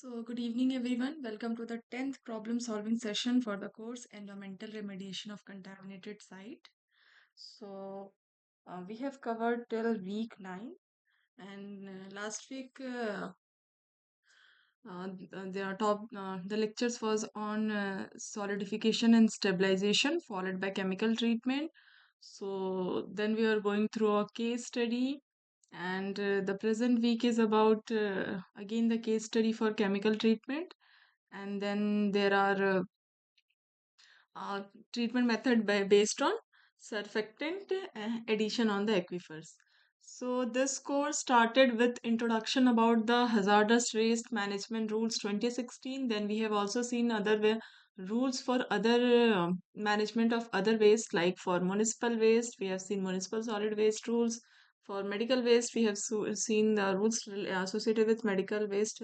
So, good evening, everyone. Welcome to the 10th problem solving session for the course Environmental Remediation of Contaminated Site. So, we have covered till week 9, and last week the lectures was on solidification and stabilization, followed by chemical treatment. So, then we are going through a case study, and the present week is about again the case study for chemical treatment, and then there are uh, treatment method based on surfactant addition on the aquifers. So this course started with introduction about the hazardous waste management rules 2016. Then we have also seen other rules for other management of other waste, like for municipal waste we have seen municipal solid waste rules. For medical waste we have seen the rules associated with medical waste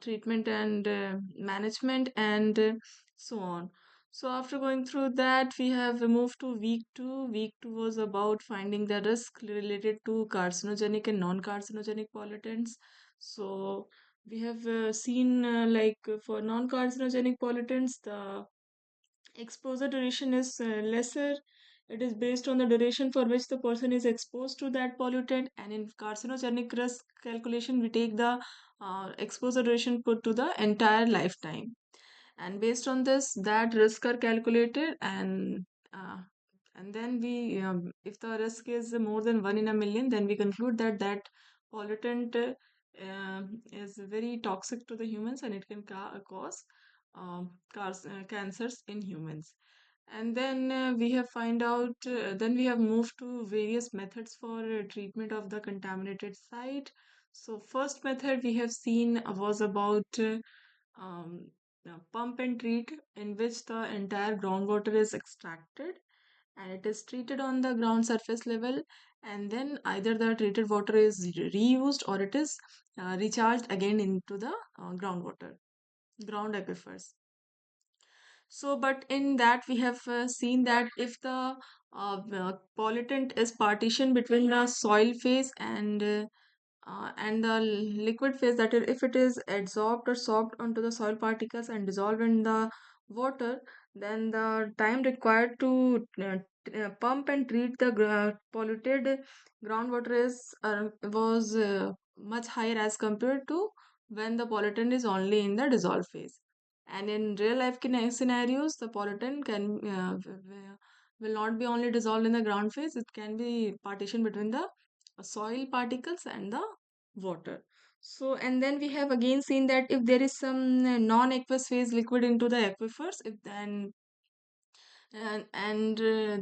treatment and management, and so on. So after going through that, we have moved to week 2. Week 2 was about finding the risk related to carcinogenic and non-carcinogenic pollutants. So we have seen for non-carcinogenic pollutants, the exposure duration is lesser. It is based on the duration for which the person is exposed to that pollutant. And in carcinogenic risk calculation, we take the exposure duration put to the entire lifetime, and based on this that risk are calculated, uh, and then we if the risk is more than 1 in a million, then we conclude that that pollutant is very toxic to the humans, and it can cause cancers in humans. And then we have find out then we have moved to various methods for treatment of the contaminated site. So first method we have seen was about um, pump and treat, in which the entire groundwater is extracted and it is treated on the ground surface level, and then either the treated water is reused or it is recharged again into the ground aquifers. So, but in that we have seen that if the pollutant is partitioned between the soil phase and the liquid phase, that is, if it is adsorbed or soaked onto the soil particles and dissolved in the water, then the time required to pump and treat the polluted groundwater was much higher as compared to when the pollutant is only in the dissolved phase. And in real life scenarios, the pollutant will not be only dissolved in the ground phase; it can be partitioned between the soil particles and the water. So, and then we have again seen that if there is some non-aqueous phase liquid into the aquifers, if then and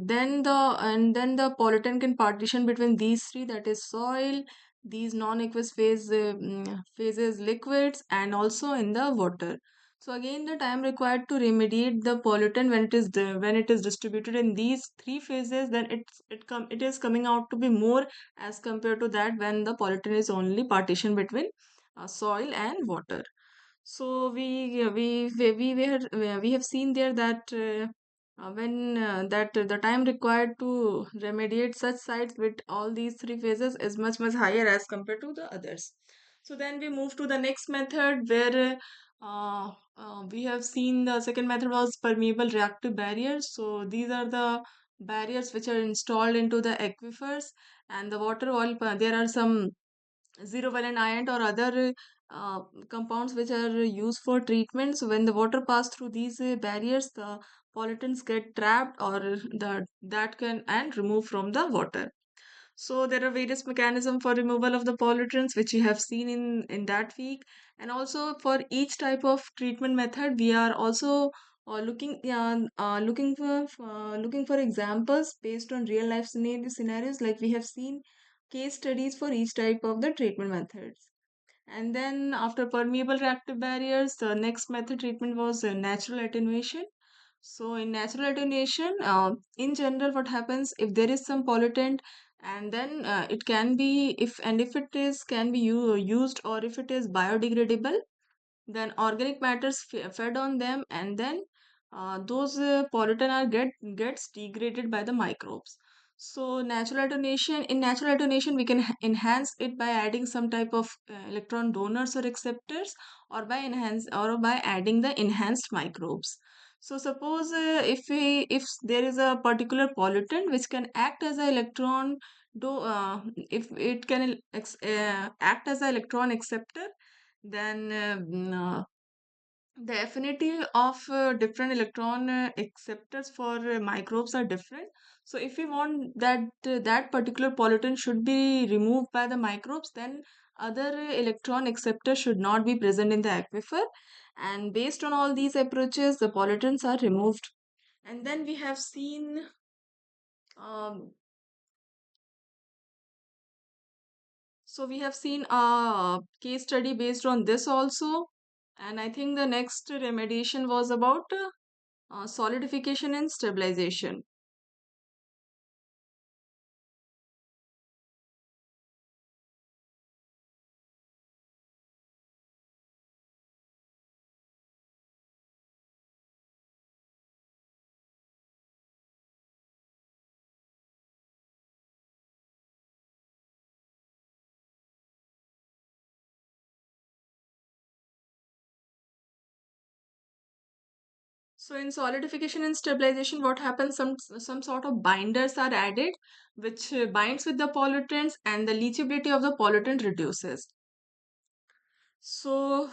then the pollutant can partition between these three, that is soil, these non-aqueous phases liquids, and also in the water. So again the time required to remediate the pollutant when it is distributed in these three phases, then it is coming out to be more as compared to that when the pollutant is only partition between soil and water. So we have seen there that when that the time required to remediate such sites with all these three phases is much higher as compared to the others. So then we move to the next method, where we have seen the second method was permeable reactive barriers. So these are the barriers which are installed into the aquifers and the water oil. There are some zero valent ion or other compounds which are used for treatment. So when the water pass through these barriers, the pollutants get trapped or the that can and removed from the water. So there are various mechanisms for removal of the pollutants which you have seen in that week, and also for each type of treatment method we are also looking for examples based on real life scenarios, like we have seen case studies for each type of the treatment methods. And then after permeable reactive barriers, the next method treatment was natural attenuation. So in natural attenuation, in general, what happens if there is some pollutant, and then it can be if it is can be used, or if it is biodegradable, then organic matters fed on them, and then those pollutant are gets degraded by the microbes. So natural attenuation, we can enhance it by adding some type of electron donors or acceptors, or by adding the enhanced microbes. So suppose if there is a particular pollutant which can act as an electron if it can act as an electron acceptor, then the affinity of different electron acceptors for microbes are different. So if we want that that particular pollutant should be removed by the microbes, then other electron acceptors should not be present in the aquifer. And based on all these approaches, the pollutants are removed. And then we have seen um, a case study based on this also. And I think the next remediation was about solidification and stabilization. So in solidification and stabilization, what happens? Some sort of binders are added, which binds with the pollutants, and the leachability of the pollutant reduces. So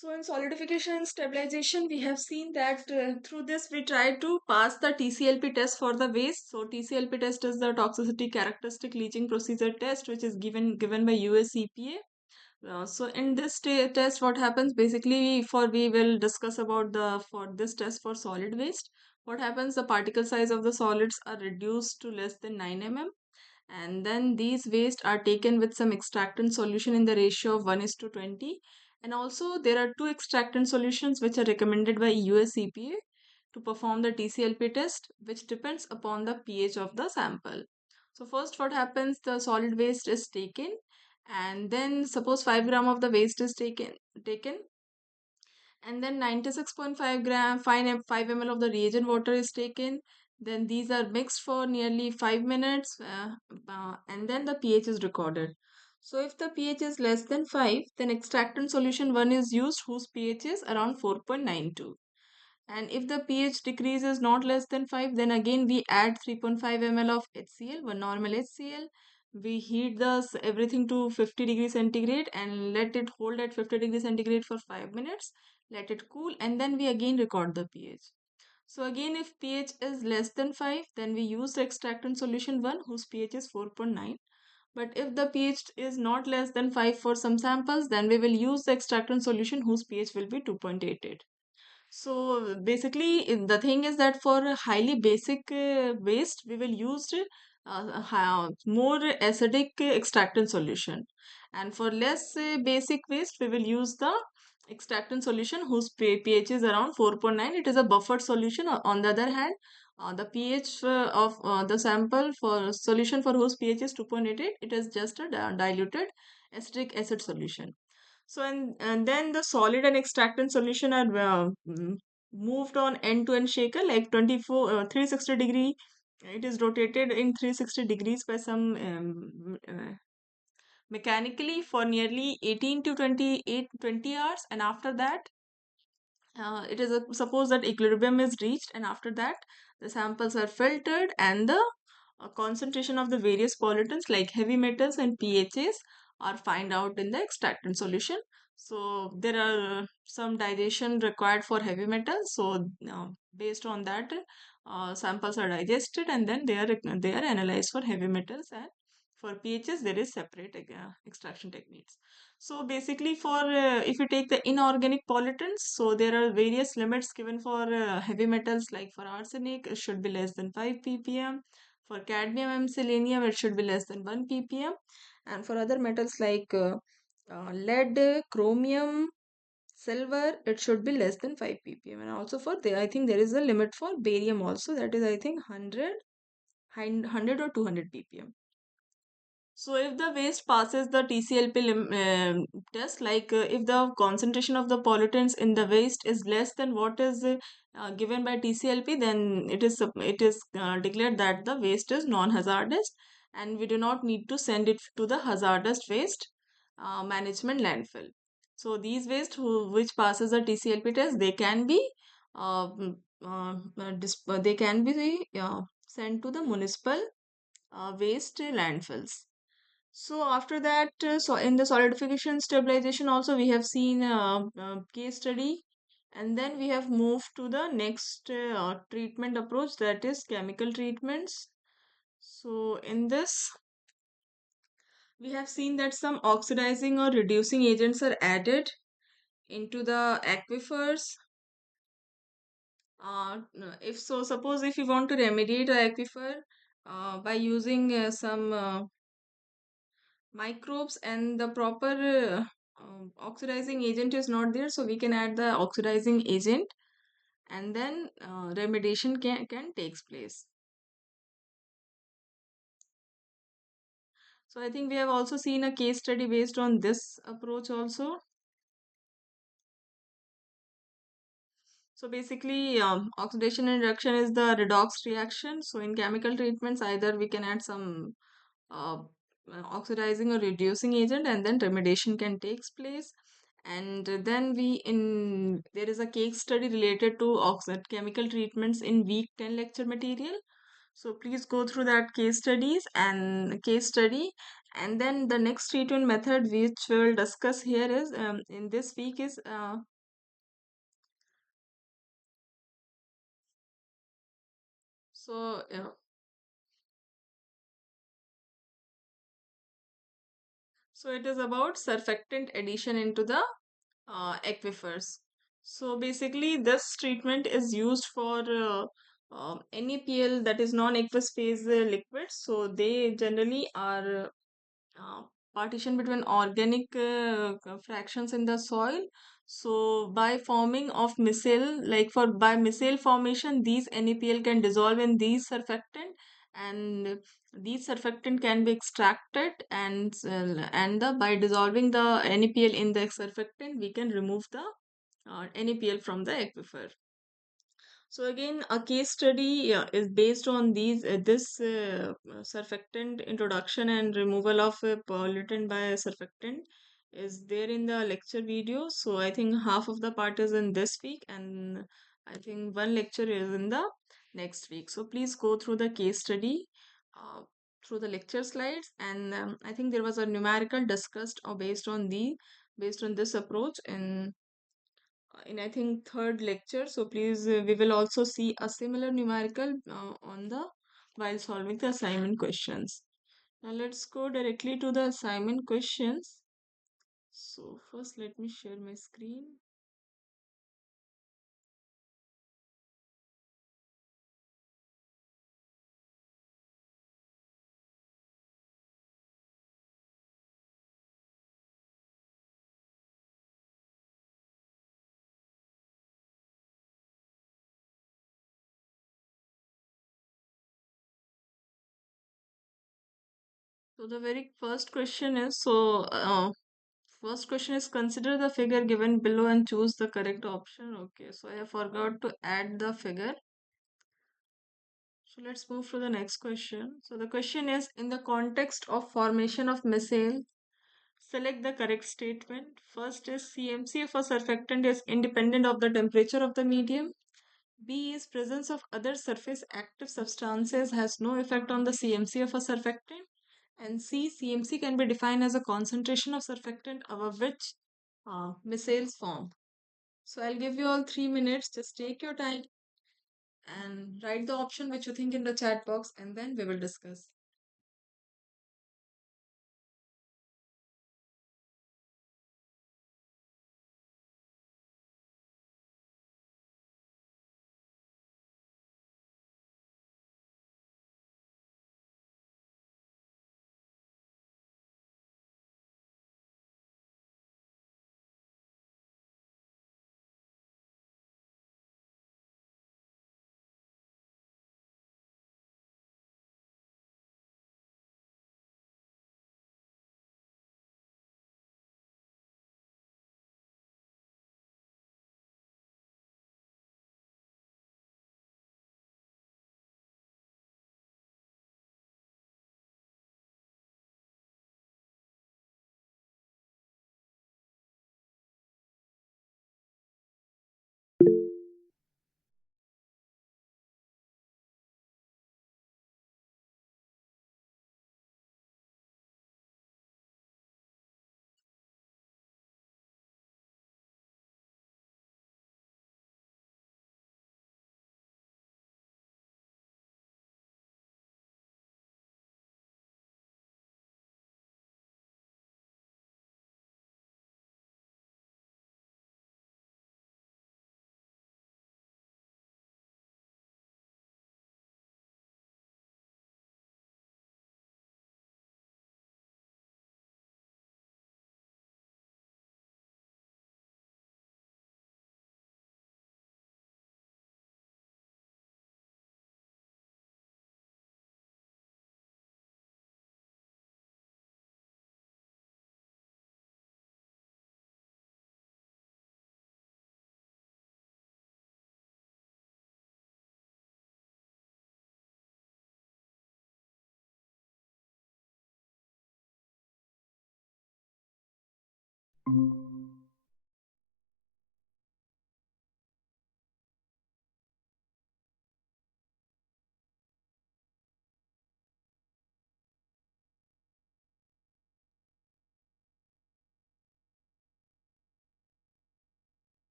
So in solidification and stabilization, we have seen that through this we try to pass the TCLP test for the waste. So TCLP test is the toxicity characteristic leaching procedure test, which is given by US EPA. So in this test, what happens basically, for we will discuss about the for this test for solid waste. What happens? The particle size of the solids are reduced to less than 9 mm, and then these waste are taken with some extractant solution in the ratio of 1 is to 20. And also there are two extractant solutions which are recommended by US EPA to perform the TCLP test, which depends upon the pH of the sample. So first what happens, the solid waste is taken, and then suppose 5 gram of the waste is taken, and then 96.5 gram 5 ml of the reagent water is taken. Then these are mixed for nearly 5 minutes, and then the pH is recorded. So if the pH is less than 5, then extractant solution 1 is used, whose pH is around 4.92. And if the pH decrease is not less than 5, then again we add 3.5 ml of HCl, one normal HCl. We heat everything to 50 degrees centigrade and let it hold at 50 degrees centigrade for 5 minutes. Let it cool, and then we again record the pH. So again, if pH is less than 5, then we use the extractant solution 1, whose pH is 4.9. But if the pH is not less than 5 for some samples, then we will use the extractant solution whose pH will be 2.88. So basically, the thing is that for a highly basic waste, we will use more acidic extractant solution, and for less basic waste, we will use the extractant solution whose pH is around 4.9. It is a buffered solution. On the other hand, the pH of the sample for solution for whose pH is 2.88, it is just a diluted acetic acid solution. So and then the solid and extractant solution are moved on end-to-end shaker like 360 degree. It is rotated in 360 degrees by some mechanically for nearly 18 to 20 hours, and after that it is suppose that equilibrium is reached, and after that the samples are filtered, and the concentration of the various pollutants like heavy metals and pHs are found out in the extractant solution. So there are some digestion required for heavy metals. So based on that, samples are digested, and then they are analyzed for heavy metals, and for pHs there is separate extraction techniques. So basically, for if you take the inorganic pollutants, so there are various limits given for heavy metals, like for arsenic, it should be less than 5 ppm. For cadmium and selenium, it should be less than 1 ppm. And for other metals like lead, chromium, Silver, it should be less than 5 ppm. And also for the, I think there is a limit for barium also, that is I think 100 or 200 ppm. So if the waste passes the TCLP test, like if the concentration of the pollutants in the waste is less than what is given by TCLP, then it is declared that the waste is non-hazardous, and we do not need to send it to the hazardous waste management landfill. So these waste which passes the TCLP test, they can be they can be sent to the municipal waste landfills. So after that, so in the solidification stabilization also we have seen a case study, and then we have moved to the next treatment approach, that is chemical treatments. So in this, we have seen that some oxidizing or reducing agents are added into the aquifers. If so, suppose if you want to remediate an aquifer by using some microbes, and the proper oxidizing agent is not there, so we can add the oxidizing agent, and then remediation can takes place. So I think we have also seen a case study based on this approach also. So basically, oxidation and reduction is the redox reaction. So in chemical treatments, either we can add some uh, oxidizing or reducing agent, and then remediation can takes place. And then there is a case study related to oxide chemical treatments in week 10 lecture material. So please go through that case study. And then the next treatment method which we will discuss here is in this week is so so it is about surfactant addition into the aquifers. So basically, this treatment is used for NaPl, that is non-aqueous phase liquids. So they generally are uh, partition between organic fractions in the soil. So by forming of micelle, like for by micelle formation, these NaPl can dissolve in these surfactant, and these surfactant can be extracted, and by dissolving the NaPl in the surfactant, we can remove the NaPl from the aquifer. So again, a case study is based on this surfactant introduction and removal of a pollutant by a surfactant is there in the lecture video. So I think half of the part is in this week, and I think one lecture is in the next week. So please go through the case study uh, through the lecture slides, and I think there was a numerical discussed or based on this approach in I think third lecture. So please, we will also see a similar numerical on the while solving the assignment questions. Now let's go directly to the assignment questions. So first, let me share my screen. So the very first question is first question is, consider the figure given below and choose the correct option. Okay, so I forgot to add the figure. So let's move to the next question. So the question is, in the context of formation of micelle, select the correct statement. First is, CMC of a surfactant is independent of the temperature of the medium. B is, presence of other surface active substances has no effect on the CMC of a surfactant. And C, CMC can be defined as a concentration of surfactant above which micelles form. So I'll give you all 3 minutes. Just take your time and write the option which you think in the chat box, and then we will discuss.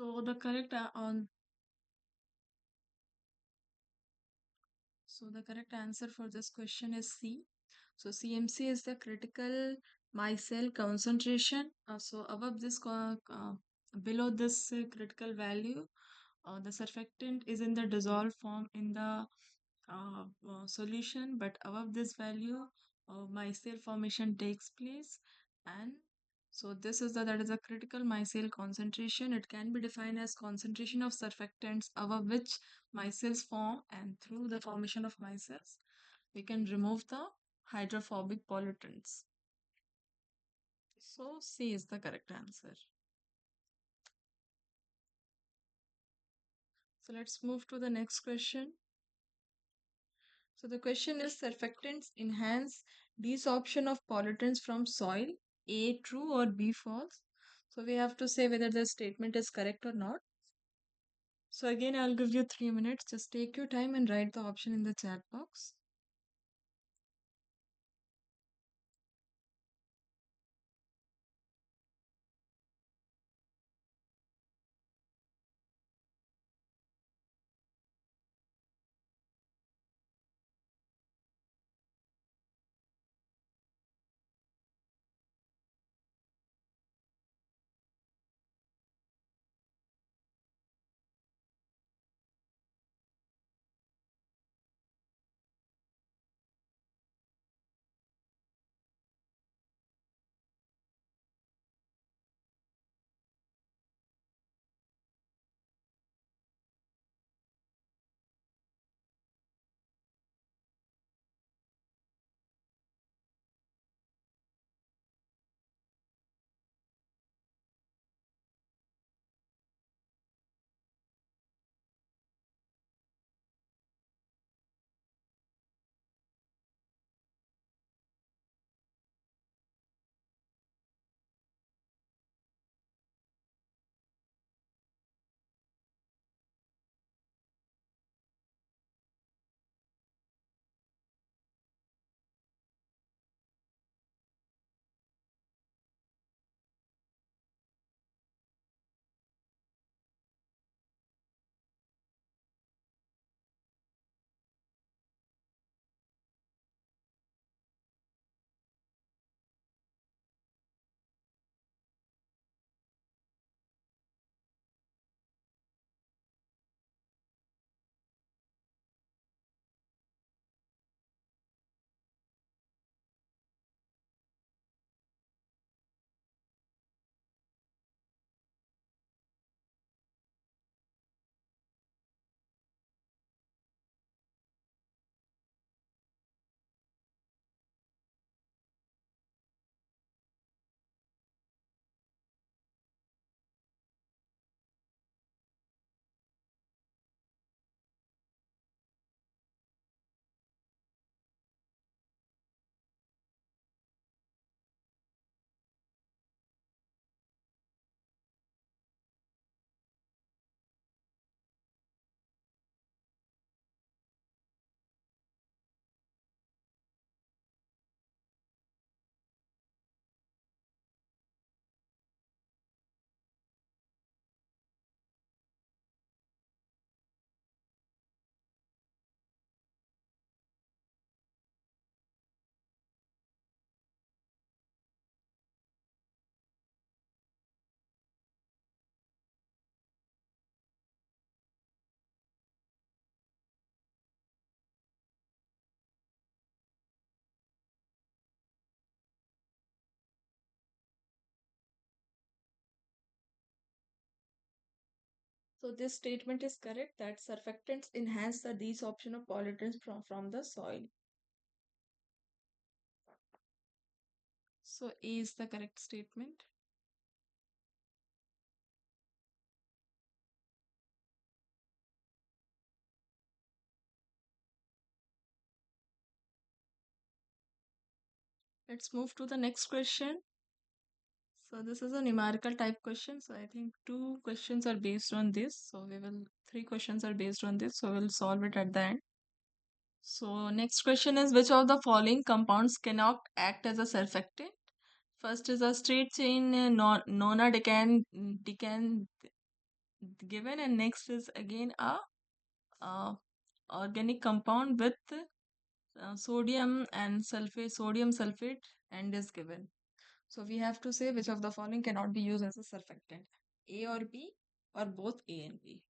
So the correct on so the correct answer for this question is C. So CMC is the critical micelle concentration. So above this, below this critical value, the surfactant is in the dissolved form in the solution, but above this value, micelle formation takes place, and so this is the that is a critical micelle concentration. It can be defined as concentration of surfactants above which micelles form, and through the formation of micelles, we can remove the hydrophobic pollutants. So C is the correct answer. So let's move to the next question. So the question is surfactants enhance desorption of pollutants from soil. A true or B false? So we have to say whether the statement is correct or not. So again, I'll give you 3 minutes. Just take your time and write the option in the chat box. So this statement is correct that surfactants enhance the desorption of pollutants from the soil. So A is the correct statement. Let's move to the next question. So this is a numerical type question. So I think two questions are based on this. So three questions are based on this. So we'll solve it at the end. So next question is, which of the following compounds cannot act as a surfactant? First is a straight chain decan given, and next is again a uh, organic compound with sodium sulfate and is given. So we have to say which of the following cannot be used as a surfactant, A or B, or both A and B.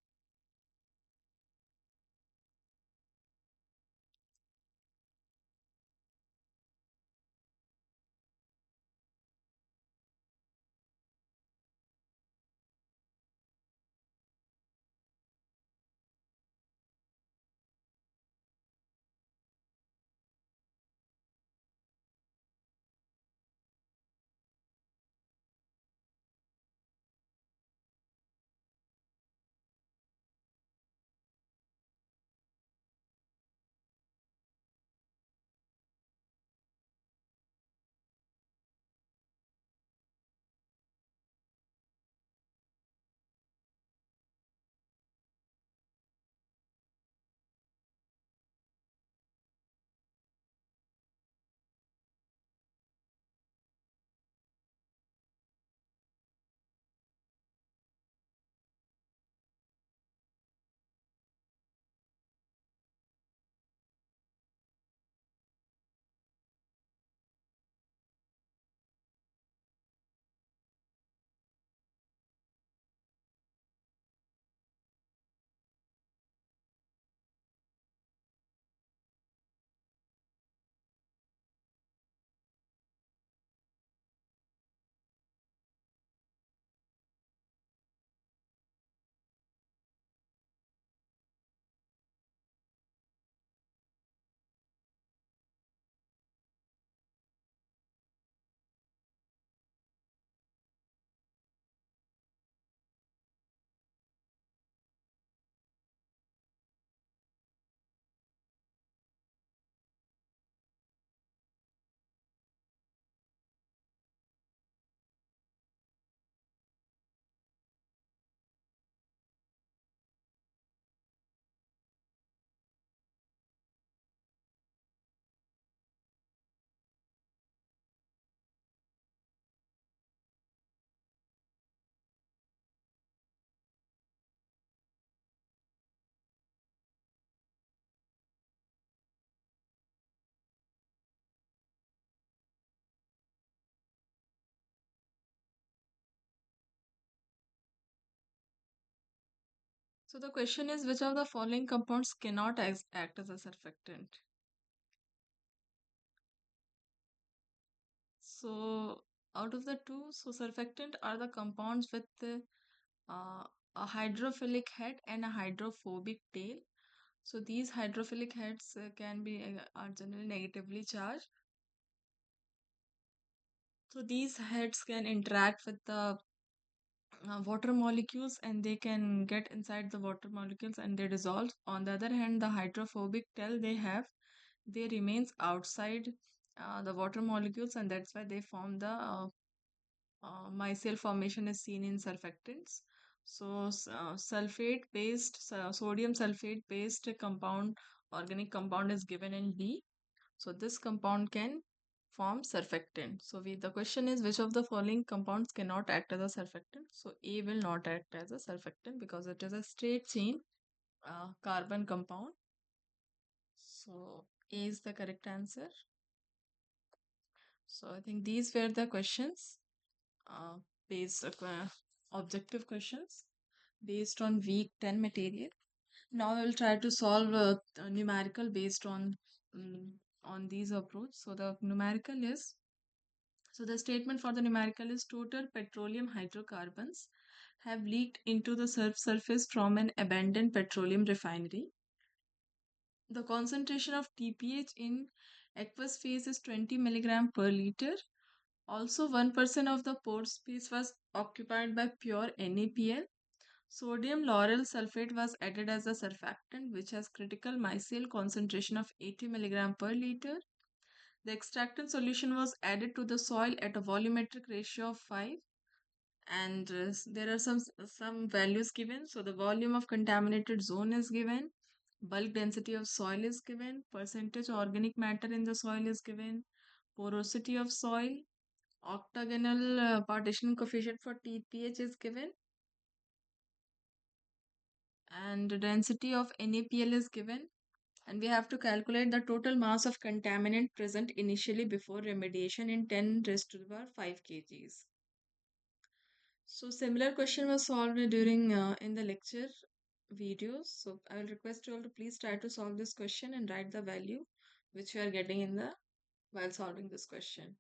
So the question is, which of the following compounds cannot act as a surfactant? So out of the two, so surfactant are the compounds with uh, a hydrophilic head and a hydrophobic tail. So these hydrophilic heads can be are generally negatively charged. So these heads can interact with the water molecules, and they can get inside the water molecules and they dissolve. On the other hand, the hydrophobic tail they remains outside the water molecules, and that's why they form the micelle formation is seen in surfactants. So sodium sulfate based compound, organic compound is given in D. So this compound can form surfactant. So the question is, which of the following compounds cannot act as a surfactant? So A will not act as a surfactant because it is a straight chain carbon compound. So A is the correct answer. So I think these were the questions, uh, based objective questions based on week 10 material. Now I will try to solve a numerical based on these approach. So the numerical is, so the statement for the numerical is total petroleum hydrocarbons have leaked into the surface from an abandoned petroleum refinery. The concentration of TPH in aqueous phase is 20 milligram per liter. Also, 1% of the pore space was occupied by pure NaPl. Sodium lauryl sulfate was added as a surfactant, which has critical micelle concentration of 80 milligram per liter. The extractant solution was added to the soil at a volumetric ratio of 5, and there are some values given. So the volume of contaminated zone is given, bulk density of soil is given, percentage organic matter in the soil is given, porosity of soil, octagonal partition coefficient for TPH is given, and the density of NaPl is given, and we have to calculate the total mass of contaminant present initially before remediation in 10 raised to the power 5 kgs. So similar question was solved during in the lecture videos. So I will request you all to please try to solve this question and write the value which you are getting in the while solving this question.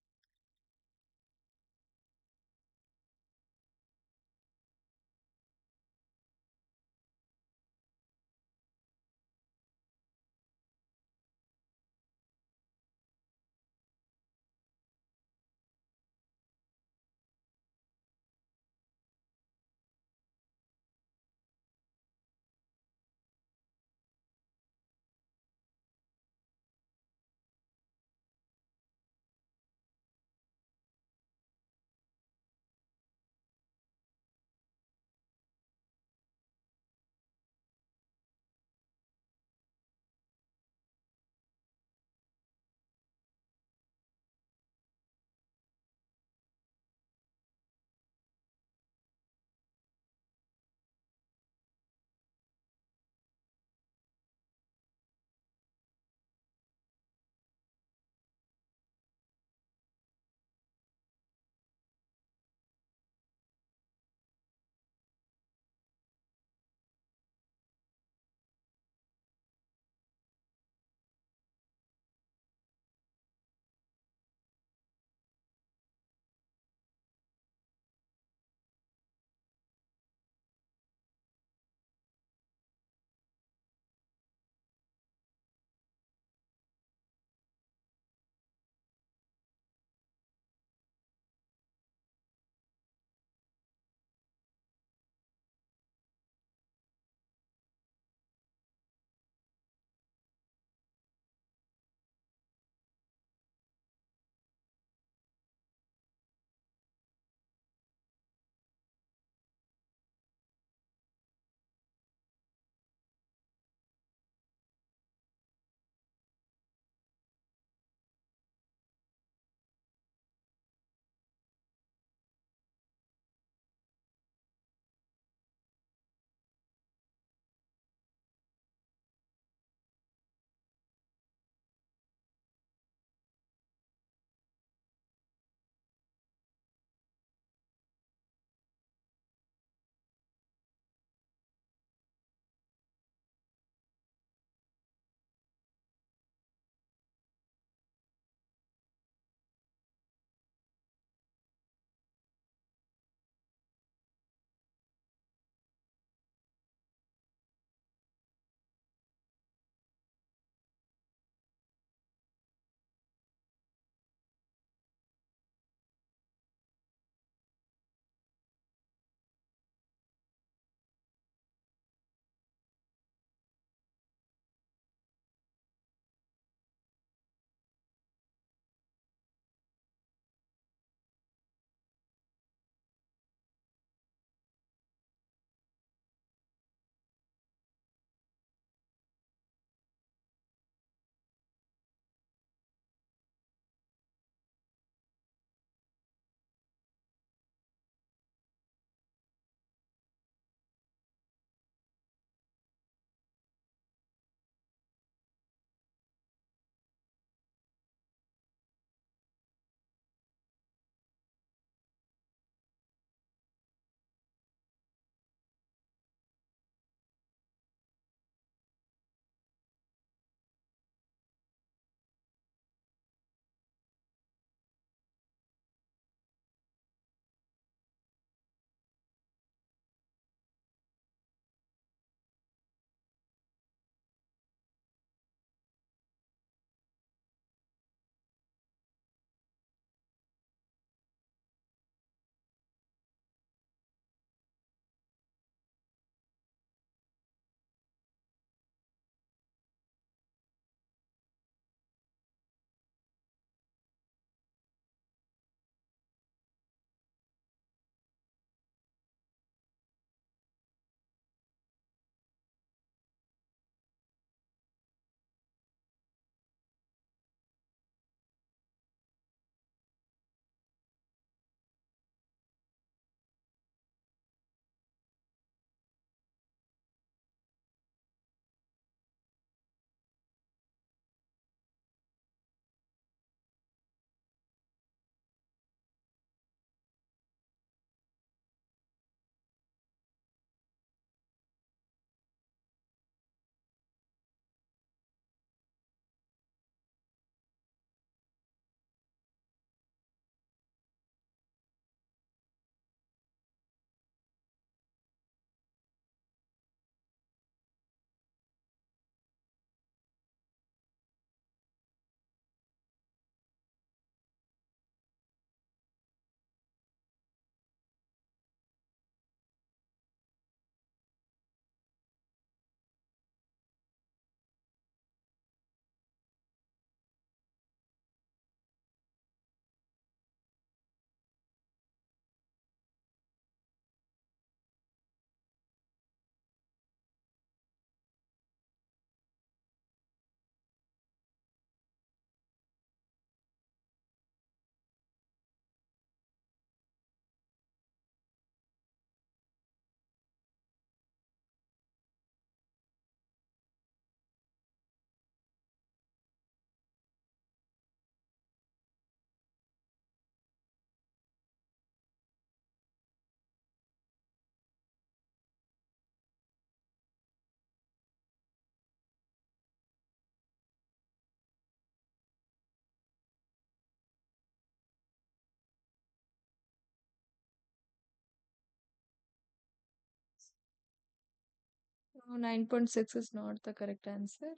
No, 9.6 is not the correct answer.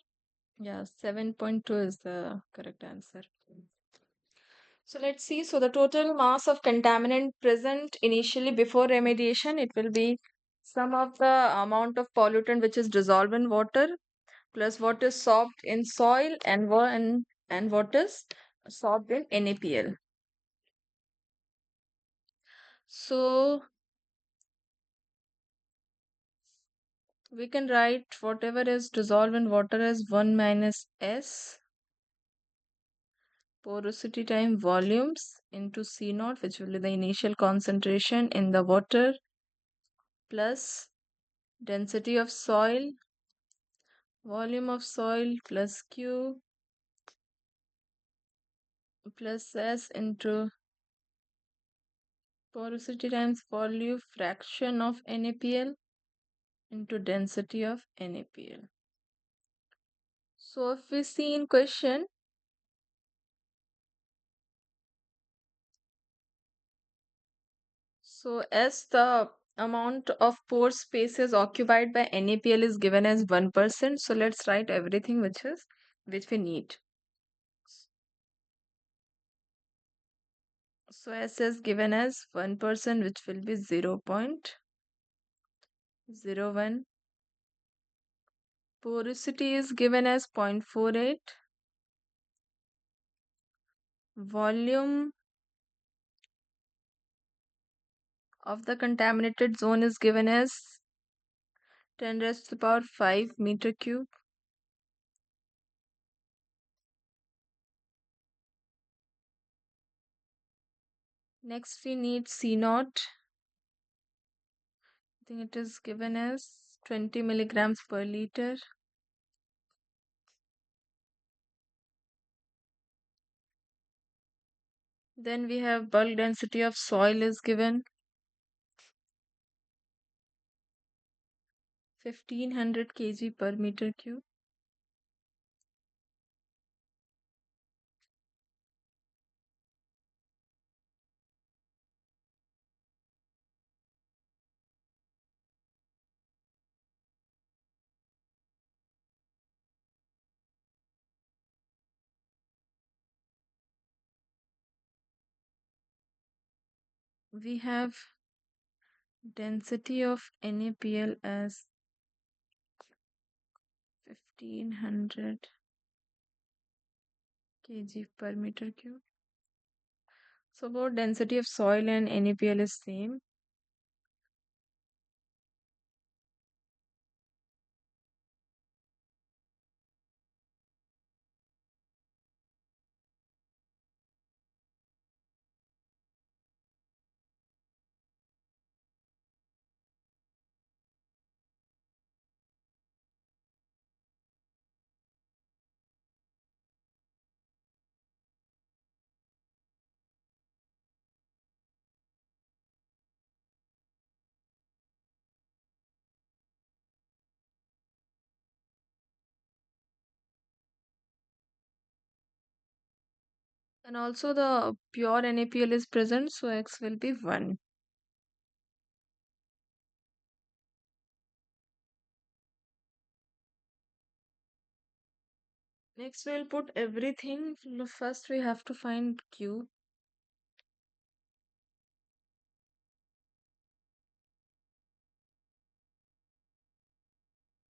Yeah, 7.2 is the correct answer. So let's see. So the total mass of contaminant present initially before remediation, it will be sum of the amount of pollutant which is dissolved in water plus what is sorbed in soil and what is sorbed in NaPl. So we can write whatever is dissolved in water as 1 minus S porosity time volumes into C naught, which will be the initial concentration in the water, plus density of soil, volume of soil plus Q plus S into porosity times volume fraction of NaPl into density of NaPl. So if we see in question, so as the amount of pore spaces occupied by NaPl is given as 1%. So let's write everything which we need. So S is given as 1%, which will be 0.01. Porosity is given as 0.48. Volume of the contaminated zone is given as 10 raised to the power 5 meter cube. Next we need C naught. I think it is given as 20 milligrams per liter. Then we have bulk density of soil is given 1500 kg per meter cube. We have density of NaPl as 1500 kg per meter cube. So both density of soil and NaPl is same. And also the pure NaPl is present, so X will be 1. Next we'll put everything. First we have to find Q.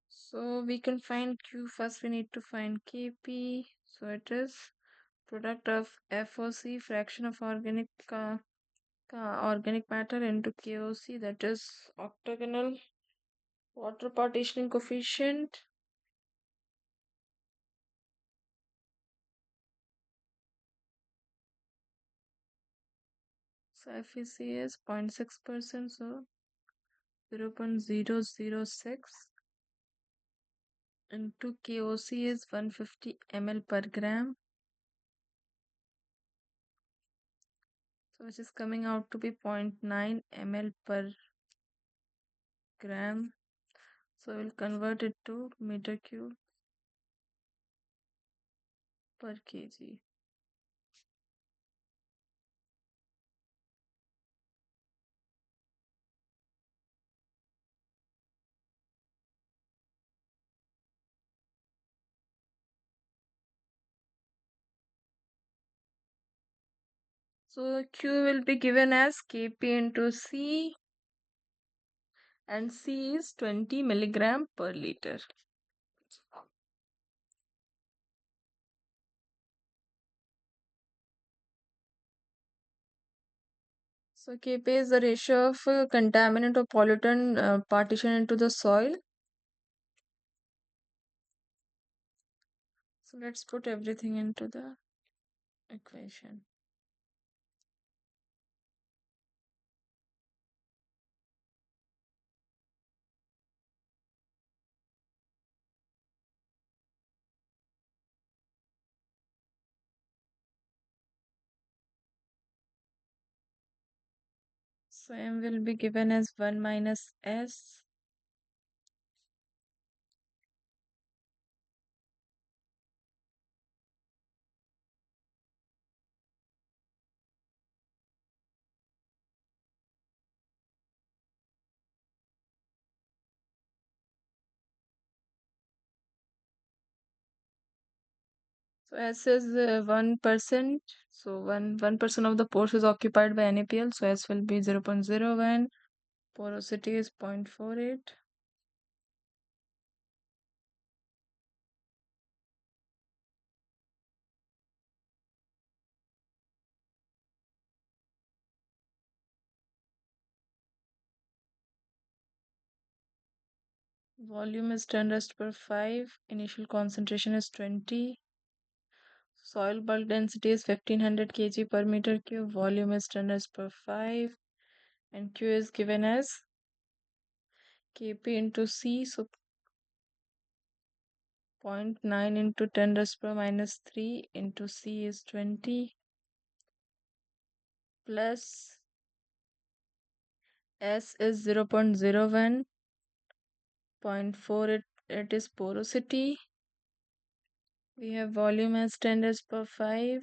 So we can find Q. First we need to find Kp. So it is product of FOC, fraction of organic matter, into KOC, that is octagonal water partitioning coefficient. So FEC is 0.6%, so 0.006 into KOC is 150 ml per gram. So which is coming out to be 0.9 ml per gram. So we'll convert it to meter cube per kg. So Q will be given as Kp into C, and C is 20 milligram per liter. So Kp is the ratio of contaminant or pollutant partition into the soil. So let's put everything into the equation. So M will be given as 1 minus S. So S is 1%. So 1% of the pores is occupied by NaPl. So S will be 0.01. Porosity is 0.48. Volume is 10 raised per 5. Initial concentration is 20. Soil bulk density is 1500 kg per meter cube. Volume is 10 raised per 5. And Q is given as Kp into C. So 0.9 into 10 raised per minus 3 into C is 20 plus S is 0.01. 0.4 it is porosity. We have volume as 10 raised per 5.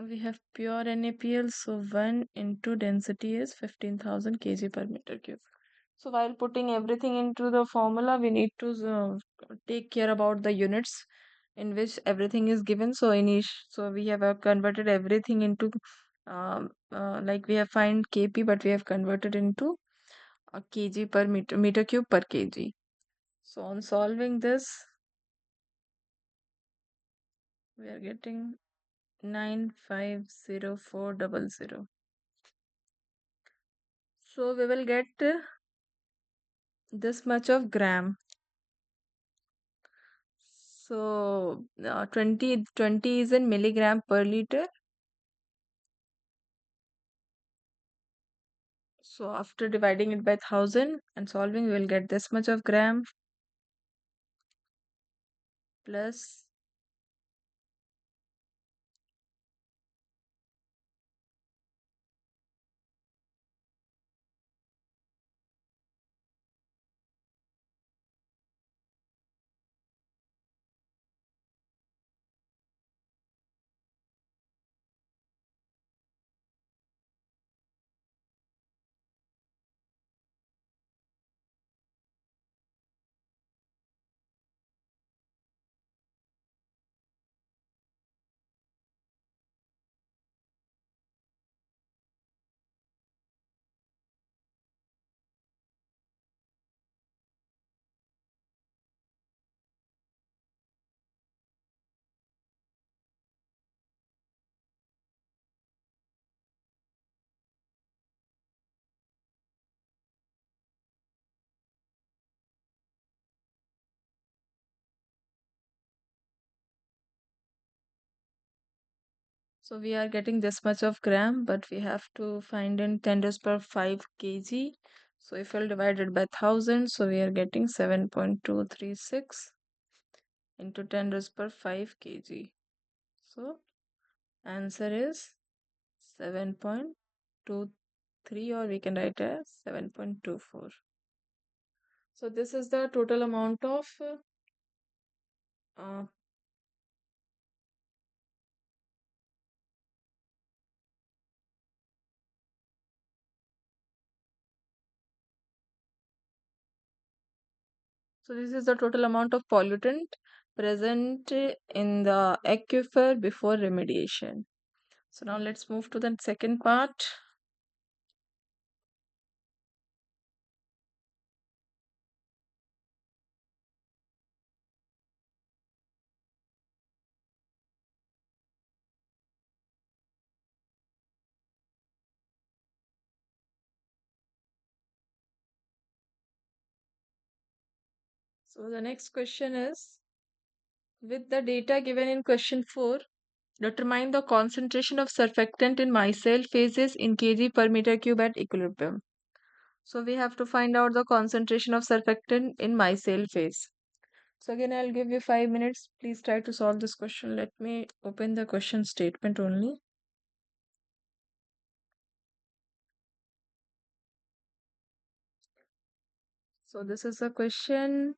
We have pure NaPl, so 1 into density is 15,000 kg per meter cube. So while putting everything into the formula, we need to take care about the units in which everything is given. So so we have converted everything into like we have find Kp, but we have converted into a kg per meter cube per kg. So on solving this, we are getting 950,400. So we will get this much of gram. So 20 is in milligram per liter. So after dividing it by 1000 and solving, we will get this much of gram plus. So we are getting this much of gram, but we have to find in 10 raised per 5 kg. So if we'll divide it by 1000, so we are getting 7.236 into 10 raised per 5 kg. So answer is 7.23, or we can write as 7.24. So this is the total amount of uh, so this is the total amount of pollutant present in the aquifer before remediation. So now let's move to the second part. So the next question is, with the data given in question 4, determine the concentration of surfactant in micelle phases in kg per meter cube at equilibrium. So we have to find out the concentration of surfactant in micelle phase. So again, I'll give you 5 minutes. Please try to solve this question. Let me open the question statement only. So this is a question.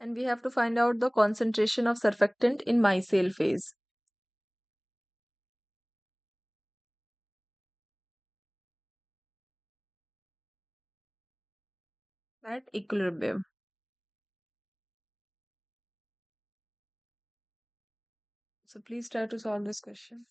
And we have to find out the concentration of surfactant in micelle phase at equilibrium. So please try to solve this question.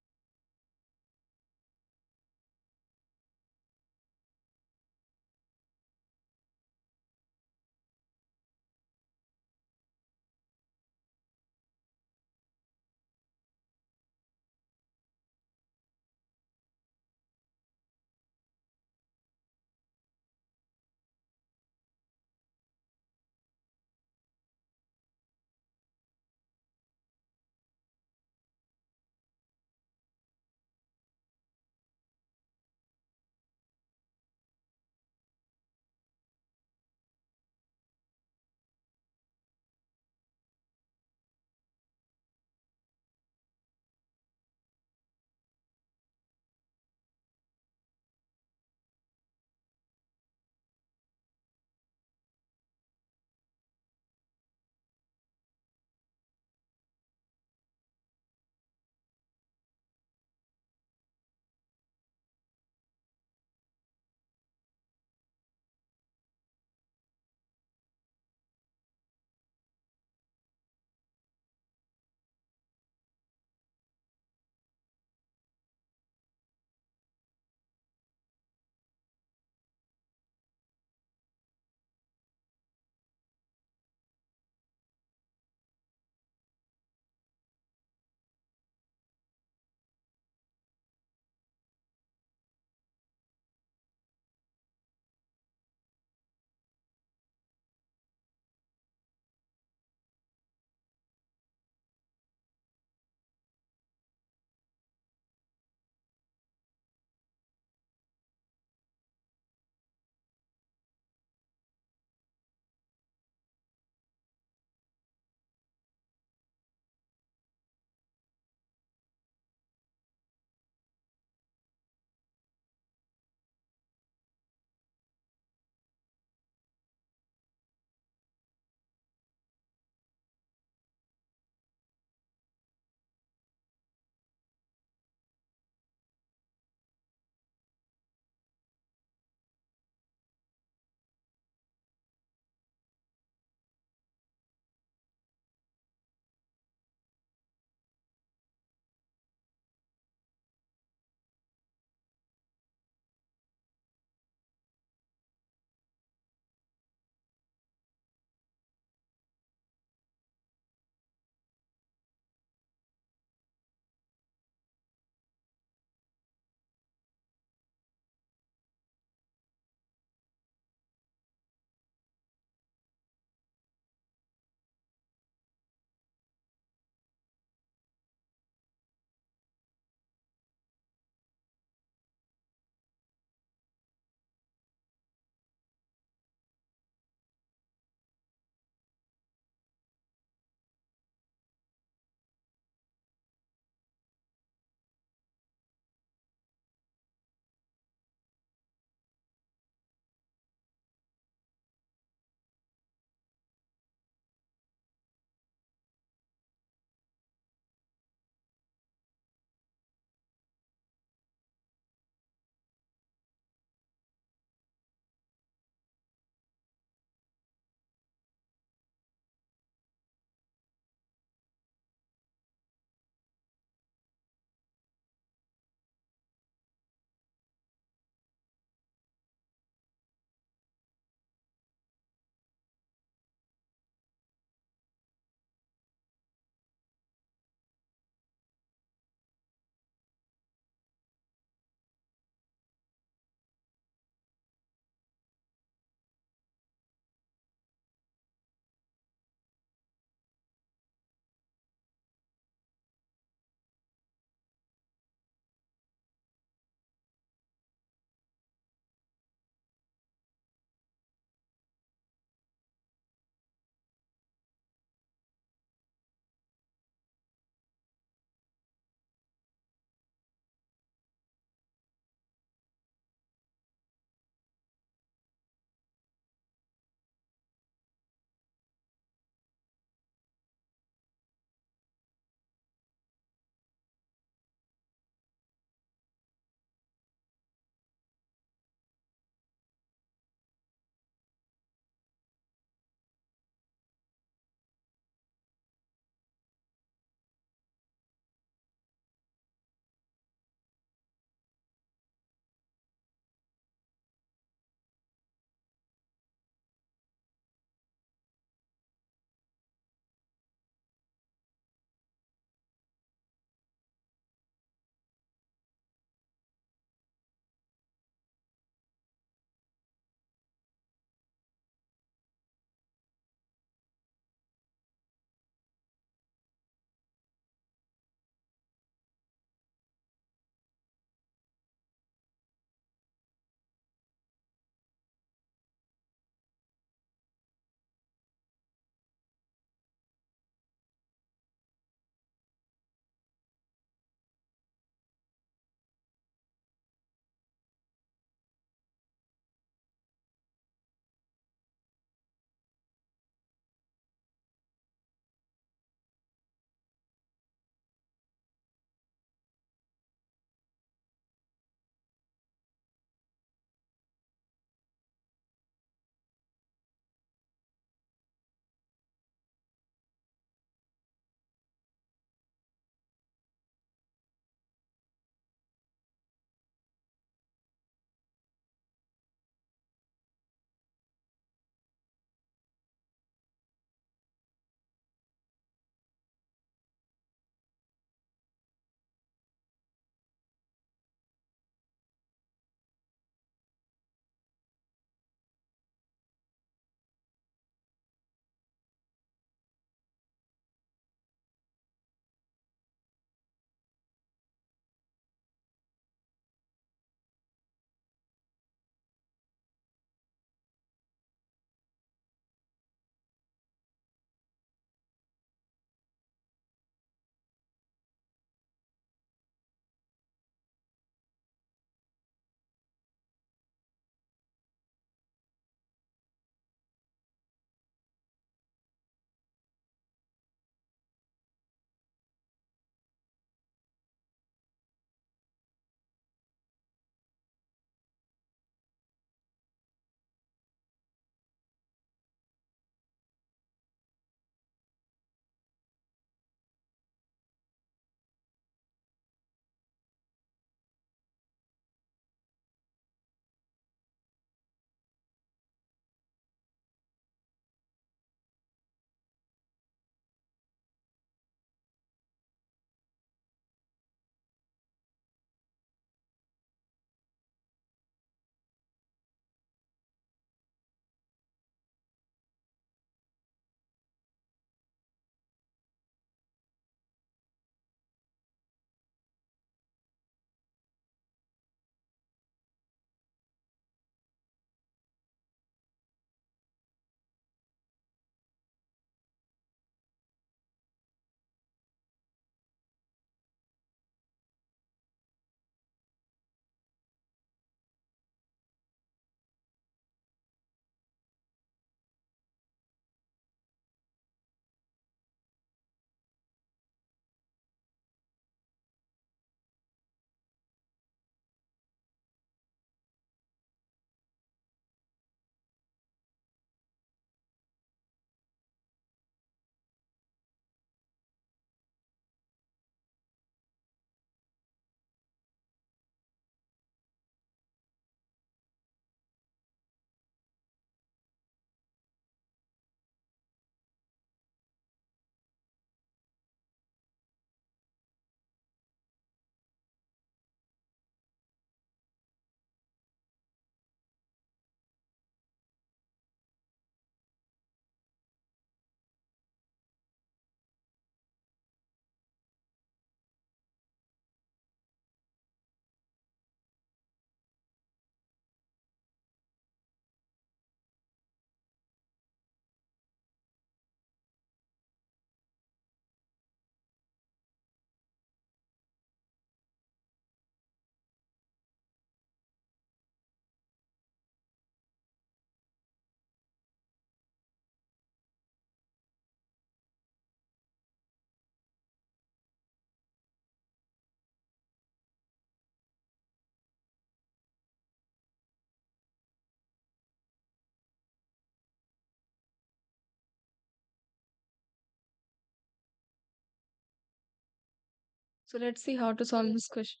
So let's see how to solve this question.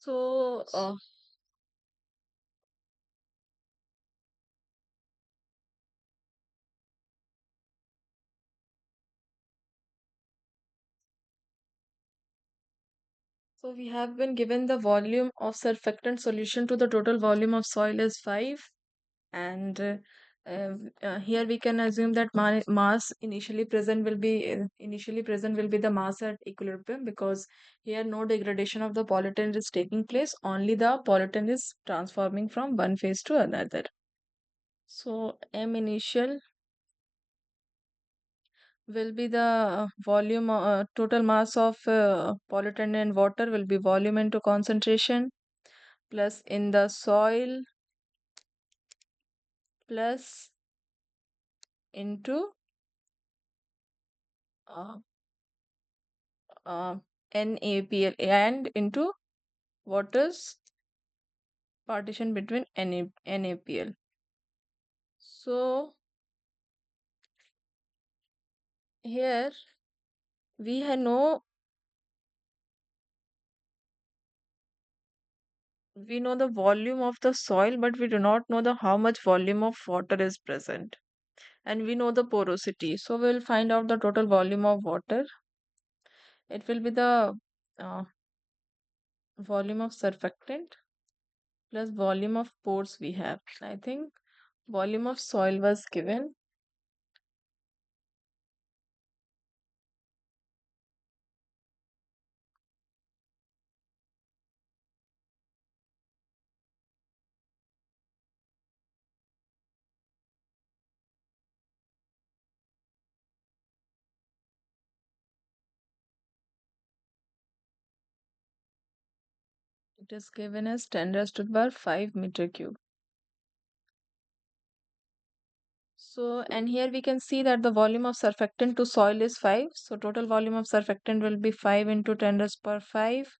So, so we have been given the volume of surfactant solution to the total volume of soil is 5, and here we can assume that mass initially present will be the mass at equilibrium, because here no degradation of the pollutant is taking place, only the pollutant is transforming from one phase to another. So M initial will be the volume, total mass of pollutant and water will be volume into concentration, plus in the soil, plus into uh, uh, NaPl, and into water's partition between NaPl. So here we know the volume of the soil, but we do not know the how much volume of water is present, and we know the porosity. So we'll find out the total volume of water. It will be the uh, volume of surfactant plus volume of pores we have. I think volume of soil was given. It is given as 10 raised to the power 5 meter cube. So, and here we can see that the volume of surfactant to soil is 5. So, total volume of surfactant will be 5 into 10 raised to the power 5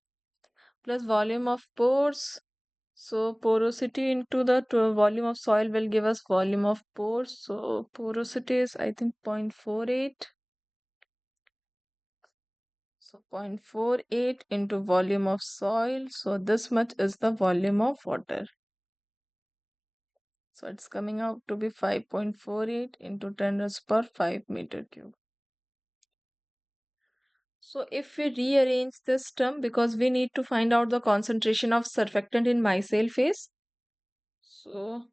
plus volume of pores. So, porosity into the volume of soil will give us volume of pores. So, porosity is, I think, 0.48. So 0.48 into volume of soil. So this much is the volume of water. So it's coming out to be 5.48 into 10 raised per 5 meter cube. So if we rearrange this term, because we need to find out the concentration of surfactant in micelle phase. So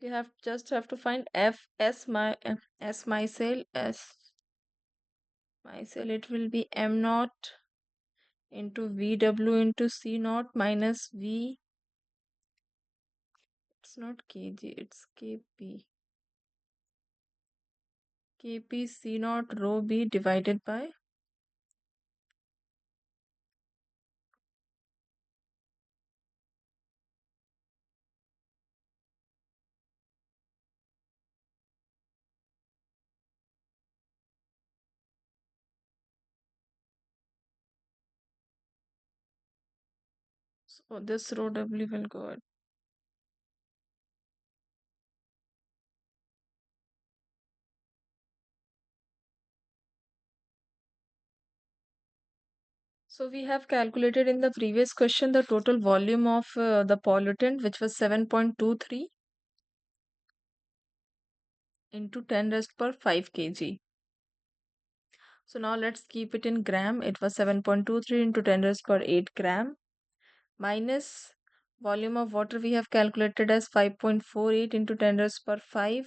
we have to find S micelle, it will be M naught into VW into C naught minus V. It's not kg, it's kp. Kp C naught rho B divided by, so this rho W will go at. So we have calculated in the previous question the total volume of the pollutant, which was 7.23 into 10 raised per 5 kg. So now let's keep it in gram. It was 7.23 into 10 raised per 8 gram minus volume of water we have calculated as 5.48 into 10 raised per 5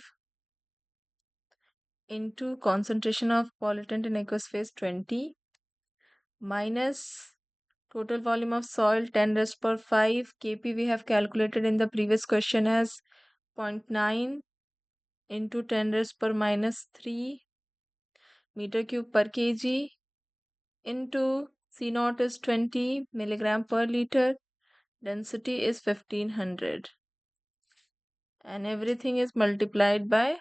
into concentration of pollutant in aqueous phase 20 minus total volume of soil 10 raised per 5 kp we have calculated in the previous question as 0.9 into 10 raised per minus 3 meter cube per kg into C naught is 20 milligram per liter, density is 1500, and everything is multiplied by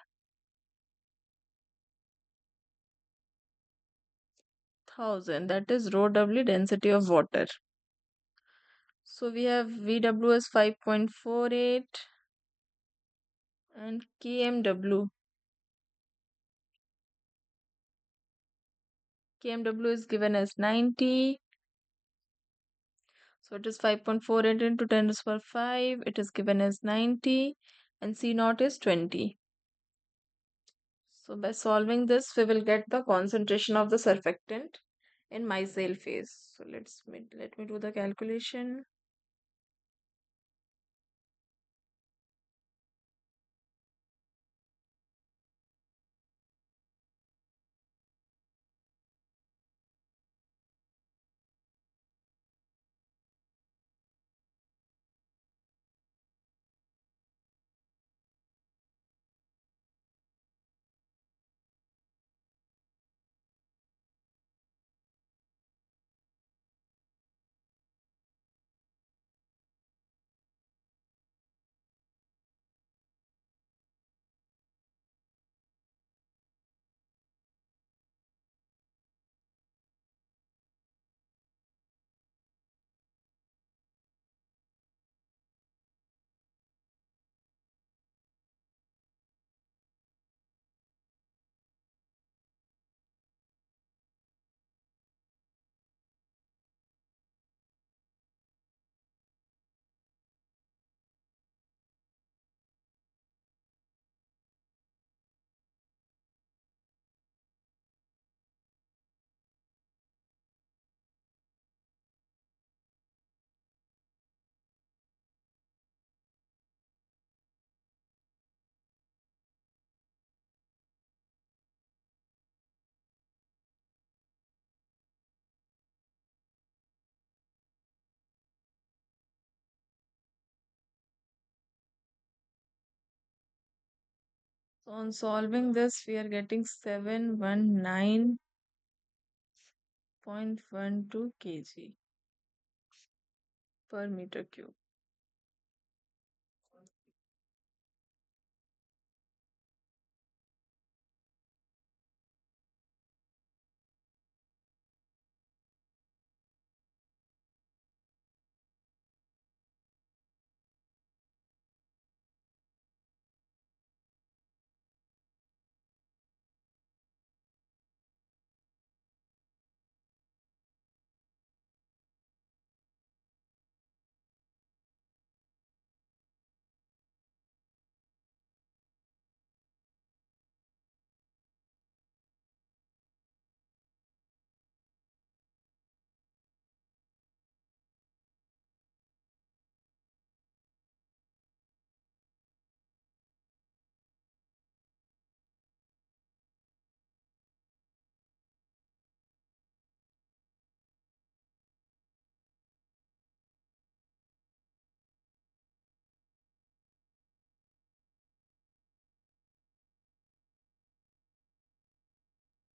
1000. That is rho W density of water. So we have VW as 5.48 and KMW is given as 90. So it is 5.48 into 10 to the power 5. It is given as 90 and C naught is 20. So by solving this, we will get the concentration of the surfactant in micelle phase. So let me do the calculation. So on solving this, we are getting 719.12 kg per meter cube.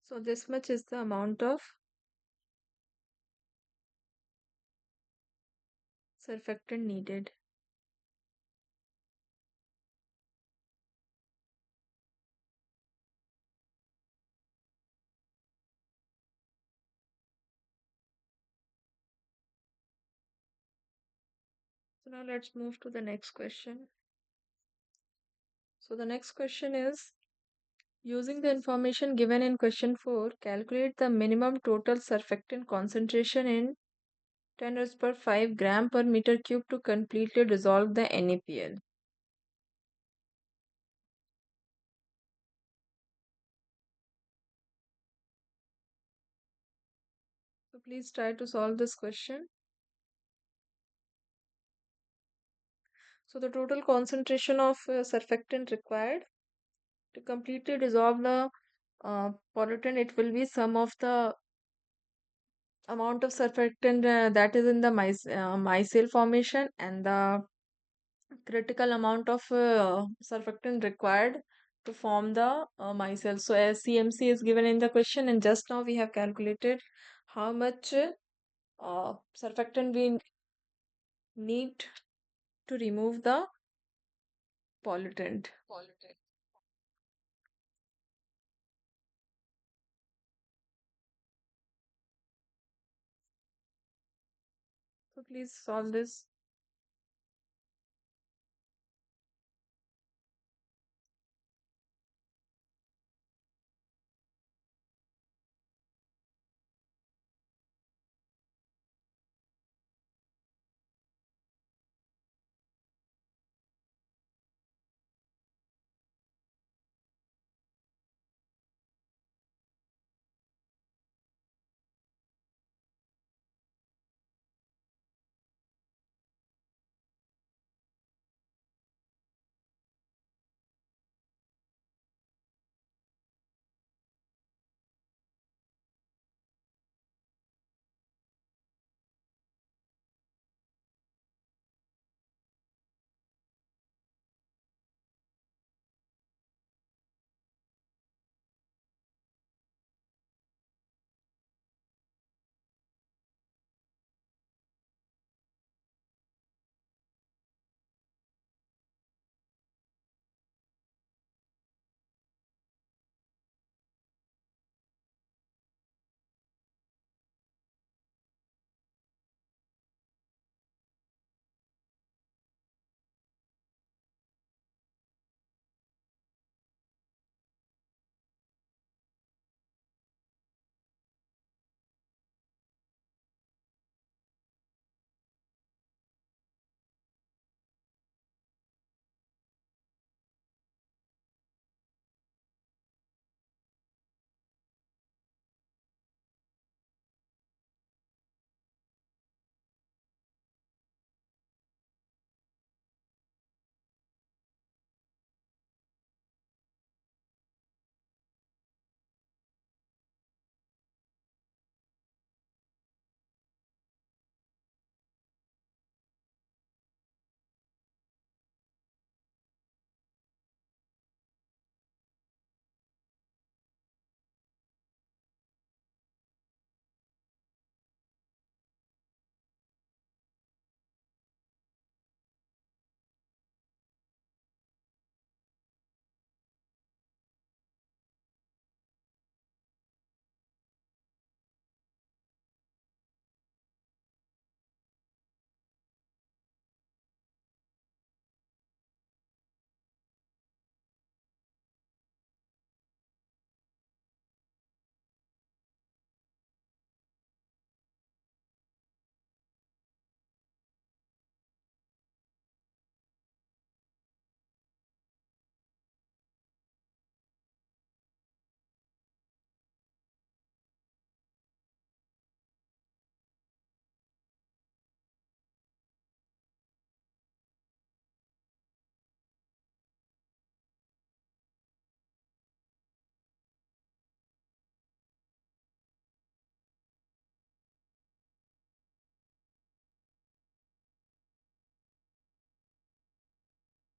So this much is the amount of surfactant needed. So now let's move to the next question. So the next question is, using the information given in question 4, calculate the minimum total surfactant concentration in 10 raised per 5 gram per meter cube to completely dissolve the NaPl. So please try to solve this question. So the total concentration of surfactant required to completely dissolve the pollutant, it will be sum of the amount of surfactant that is in the micelle formation and the critical amount of surfactant required to form the micelle. So as CMC is given in the question, and just now we have calculated how much surfactant we need to remove the pollutant. So please solve this.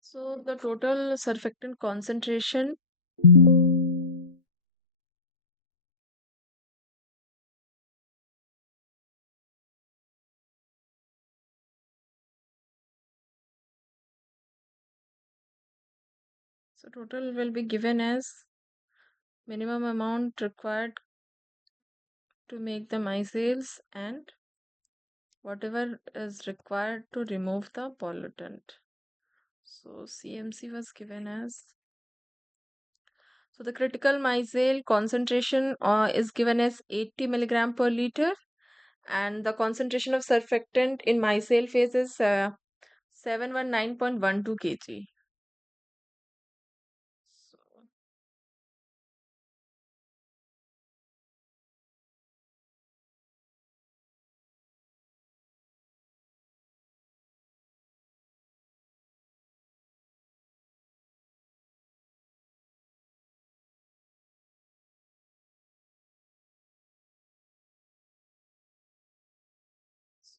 So the total surfactant concentration. So total will be given as minimum amount required to make the micelles and whatever is required to remove the pollutant. So CMC was given as, so the critical micelle concentration is given as 80 milligram per liter, and the concentration of surfactant in micelle phase is 719.12 kg.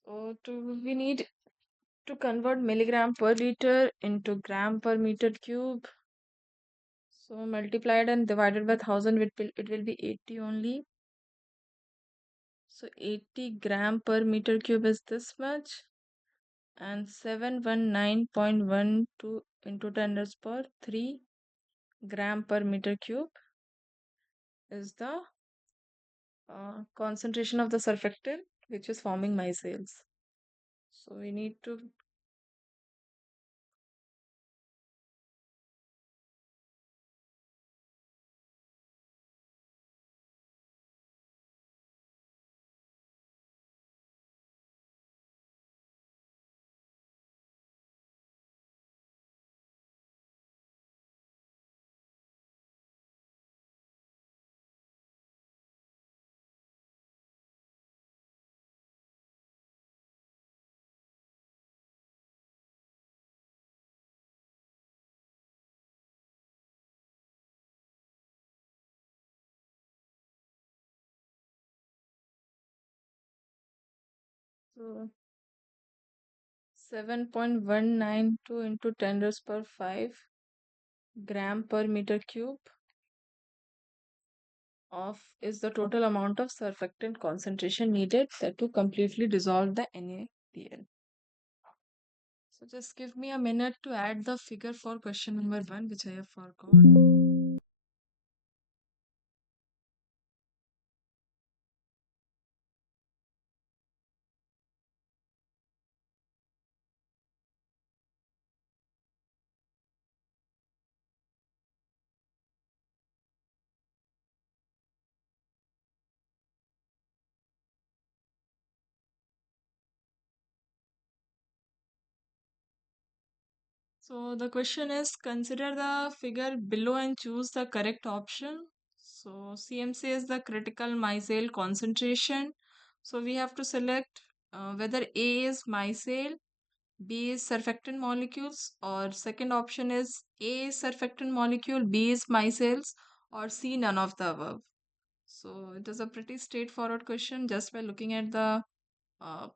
So, we need to convert milligram per liter into gram per meter cube. So multiplied and divided by 1000, it will be 80 only. So 80 gram per meter cube is this much, and 719.12 into 10 raised per 3 gram per meter cube is the concentration of the surfactant which is forming micelles. So we need to 7.192 into 10 raised per 5 gram per meter cube of is the total amount of surfactant concentration needed that to completely dissolve the NaPl. So just give me a minute to add the figure for question number 1, which I have forgot. So the question is consider the figure below and choose the correct option. So CMC is the critical micelle concentration. So we have to select whether A is micelle, B is surfactant molecules, or second option is A is surfactant molecule, B is micelles, or C none of the above. So it is a pretty straightforward question. Just by looking at the uh,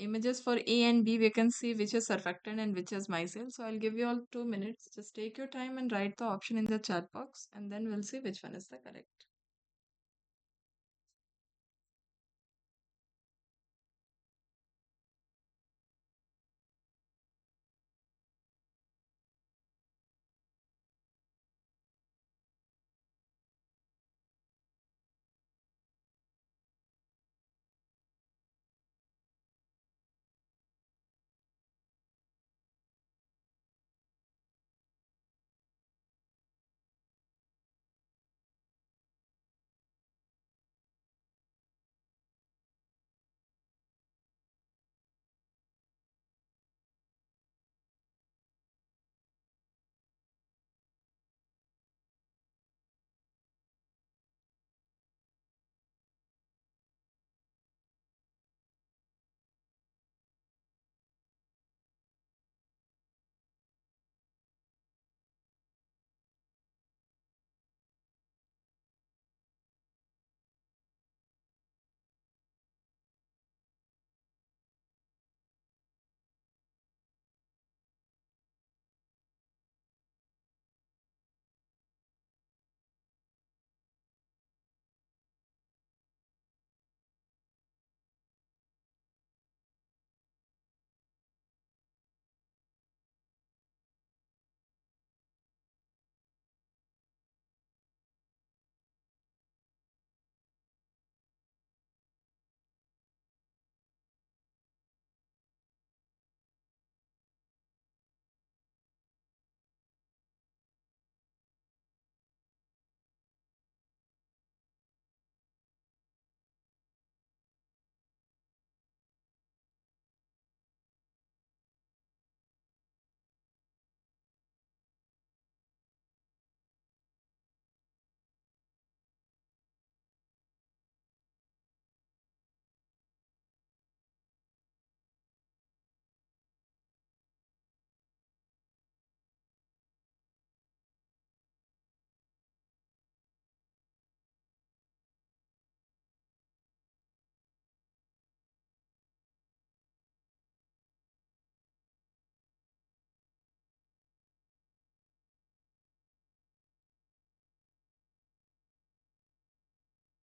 images for A and B, we can see which is surfactant and which is micelle. So I'll give you all 2 minutes. Just take your time and write the option in the chat box, and then we'll see which one is the correct.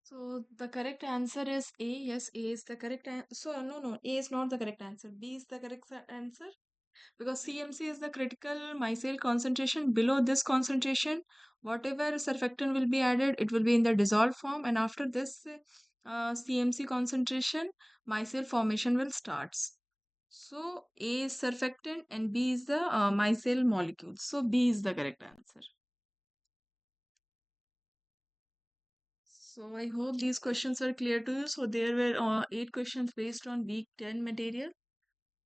So the correct answer is A. Yes, A is the correct answer. So no, no, A is not the correct answer. B is the correct answer because CMC is the critical micelle concentration. Below this concentration, whatever surfactant will be added, it will be in the dissolved form, and after this CMC concentration, micelle formation will starts. So A is surfactant and B is the micelle molecule. So B is the correct answer. So I hope these questions are clear to you. So there were 8 questions based on week 10 material.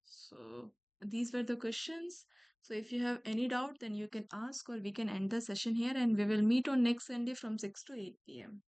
So these were the questions. So if you have any doubt, then you can ask or we can end the session here and we will meet on next Sunday from 6 to 8 p.m.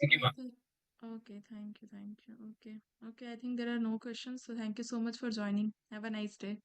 Okay, thank you, thank you. Okay, okay, I think there are no questions. So thank you so much for joining. Have a nice day.